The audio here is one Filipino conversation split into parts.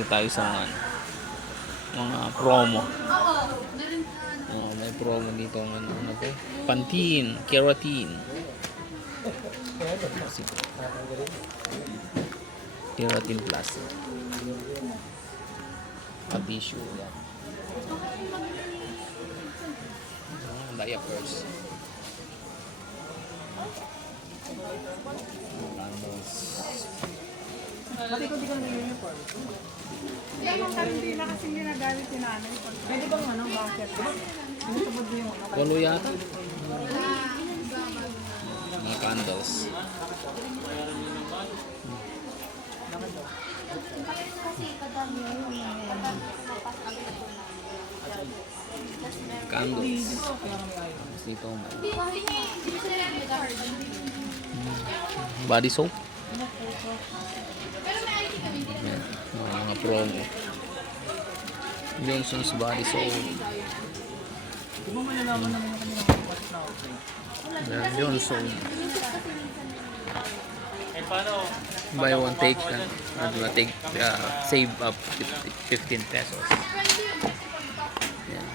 Dito tayo sa mga promo. Oh, may promo dito ng ano to? Pantene, Keratin. Keratin Plus. At tissue yan. Diapers. Pati ko di ka nag-uniform. Kaya mga hindi na kasing ginagamit yung nanay. Pwede bang ano, bakit? Tinutubod mo yung ano. Walo yata. Mga candles. Candles. Dito. Body soap. Yan, mga promo. Johnson's body soap. Di ba malalaman naman yung kanilang kapatid na okay? Yan, Johnson. Buy one take take save up 15 pesos. Yan.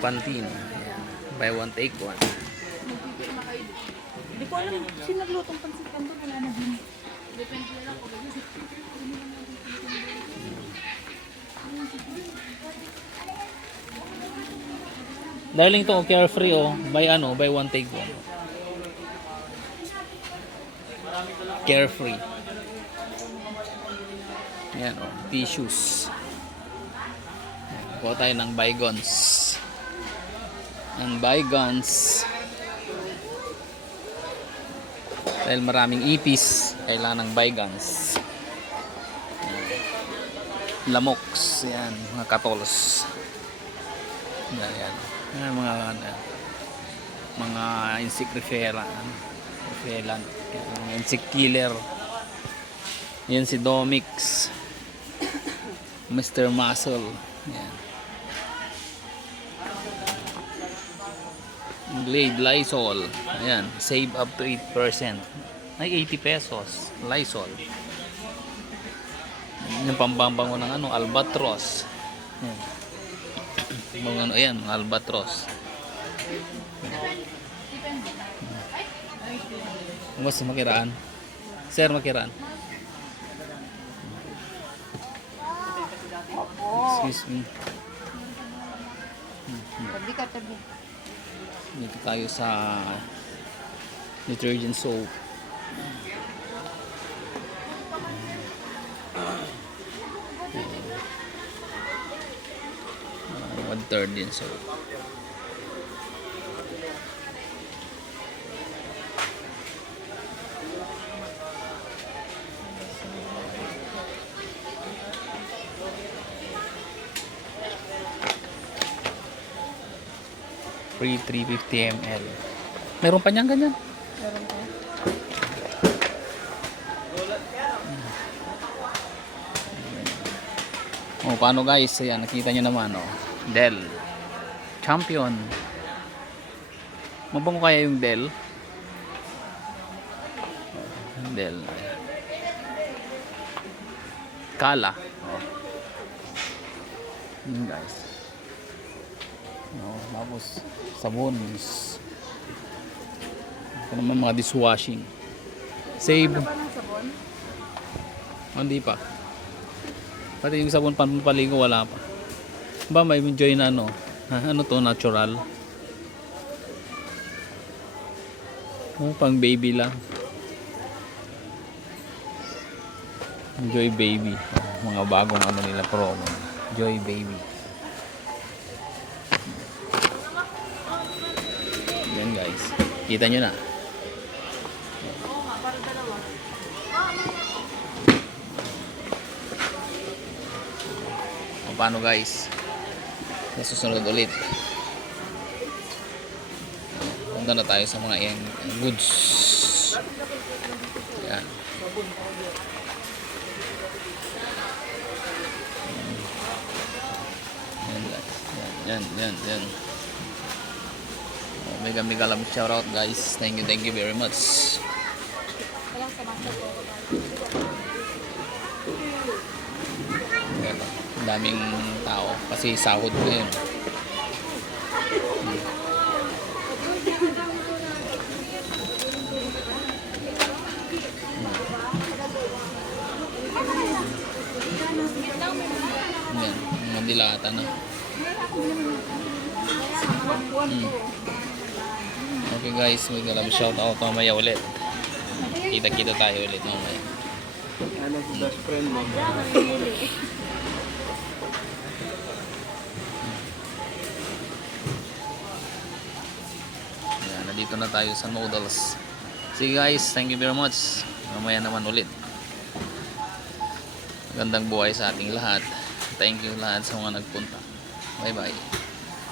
Pantene. Yan. Buy one take one. Hindi ko alam, sino naglutong pansit kanto, wala na din. Depende na lang kung Dahil ito carefree buy one take one. Carefree. Yan tissues. Kuha tayo ng bygones. Ang bygones. Dahil maraming ipis, kailangan ng bygones. Lamox, yan, mga katols. Yan. Yan mga insect repellent, insect killer. Yan si Domix, Mr. Muscle. Yan. Glade Lysol. Ayan, save up to 8%. Ay 80 pesos. Lysol. Yung pambambango ng albatros. Ayan, albatros. Mas makiraan. Sir, makiraan. Excuse me. Tabi ka, tabi. Dito tayo sa detergent soap. 1/3 din soap. Free 350 ml. Meron pa niyang ganyan. Meron pa. Paano guys? Ayan, nakita nyo naman Dell Champion. Mabango kaya yung Dell? Dell Kala. Guys. Tapos sabons. Ito naman mga dishwashing. Save. Ano ba ng sabon? Hindi pa. Pati yung sabon pampaligo wala pa. Ba may enjoy na ano to, natural. Pang baby lang. Joy Baby. Mga bagong nila promo. Joy Baby. Yan guys. Kita nyo na. Oo nga, para dalawa. Paano guys? Sa susunod ulit. Punta na tayo sa mga goods. Yan. Yan. Mega love shout out guys. Thank you very much. Walang sa masa ko. Yan. daming tao kasi sahod ko yun. Yan, mga dilata na. Okay guys, mag shout out mamaya ulit. Kita-kita tayo ulit mamaya. Ano si best friend mo? Yan, nandito na tayo sa noodles. See guys, thank you very much. Mamaya naman ulit. Magandang buhay sa ating lahat. Thank you lahat sa mga nagpunta. Bye bye.